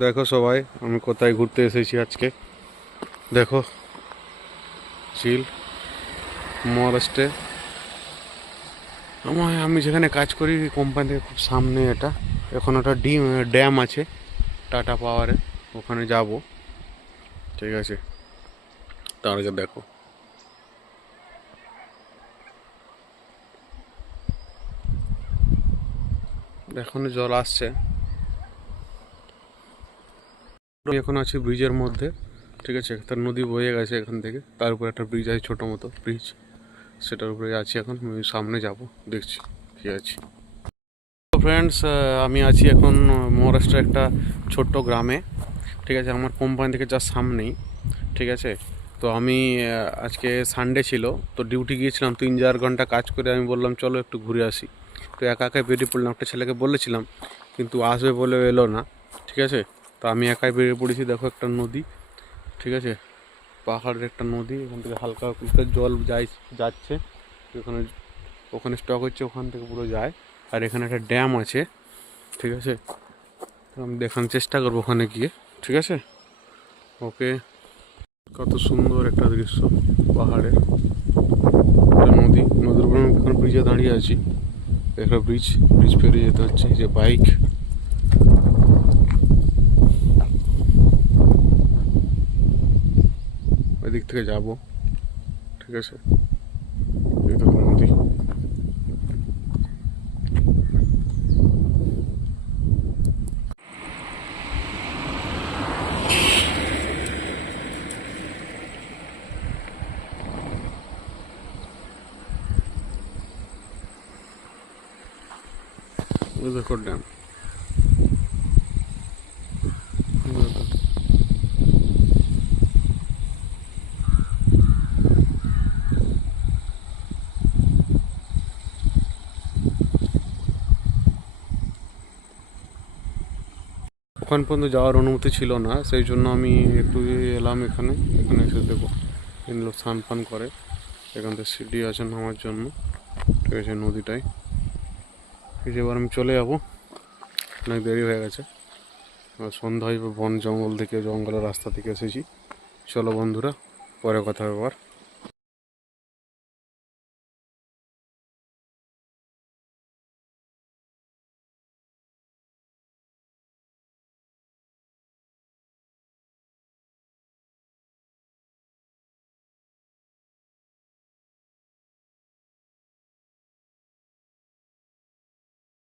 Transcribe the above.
দেখো সবাই আমি কোথায় ঘুরতে এসেছি আজকে। দেখো ঝিল মহারাষ্ট্রে। আমি যেখানে কাজ করি কোম্পানি থেকে খুব সামনে এটা। এখন একটা ড্যাম আছে টাটা পাওয়ারে, ওখানে যাব। ঠিক আছে, তার আগে দেখো এখনো জল আসছে। আমি এখন আছি ব্রিজের মধ্যে। ঠিক আছে, তার নদী বয়ে গেছে এখান থেকে, তার উপরে একটা ব্রিজ আছে, ছোটো মতো ব্রিজ, সেটার উপরে আছি এখন। আমি সামনে যাব, দেখছি কি আছে। ফ্রেন্ডস, আমি আছি এখন মহারাষ্ট্রের একটা ছোট্ট গ্রামে। ঠিক আছে, আমার কোম্পানি থেকে যা সামনেই। ঠিক আছে, তো আমি আজকে সানডে ছিল, তো ডিউটি গিয়েছিলাম 3-4 ঘন্টা কাজ করে। আমি বললাম চলো একটু ঘুরে আসি, তো একা একাই বেরিয়ে পড়লাম। একটা ছেলেকে বলেছিলাম কিন্তু আসবে বলে এলো না। ঠিক আছে, তো আমি একাই বেরিয়ে পড়েছি। দেখো একটা নদী, ঠিক আছে, পাহাড়ের একটা নদী, এখান থেকে হালকা হালকা জল যাচ্ছে ওখানে, ওখানে স্টক হচ্ছে, ওখান থেকে পুরো যায়। আর এখানে একটা ড্যাম আছে। ঠিক আছে, আমি দেখানোর চেষ্টা করবো ওখানে গিয়ে। ঠিক আছে, ওকে। কত সুন্দর একটা দৃশ্য, পাহাড়ের নদীর উপরে আমি এখন ব্রিজে দাঁড়িয়ে আছি। একটা ব্রিজ পেরিয়ে যেতে হচ্ছে, এই যে বাইক। ওই দিক থেকে যাব। ঠিক আছে, এই দেখো নদী। ওই দেখো ড্যাম। ওখান পর্যন্ত যাওয়ার অনুমতি ছিল না, সেই জন্য আমি একটু এলাম এখানে। এখানে এসে দেখো লোক স্নান ফান করে। এখান থেকে সিঁড়ি আছে নামার জন্য। ঠিক আছে, নদীটাই। এই যে এবার আমি চলে যাবো, অনেক দেরি হয়ে গেছে। সন্ধ্যা হয়ে বন জঙ্গলের রাস্তা থেকে এসেছি। চলো বন্ধুরা, পরে কথা হবে আবার।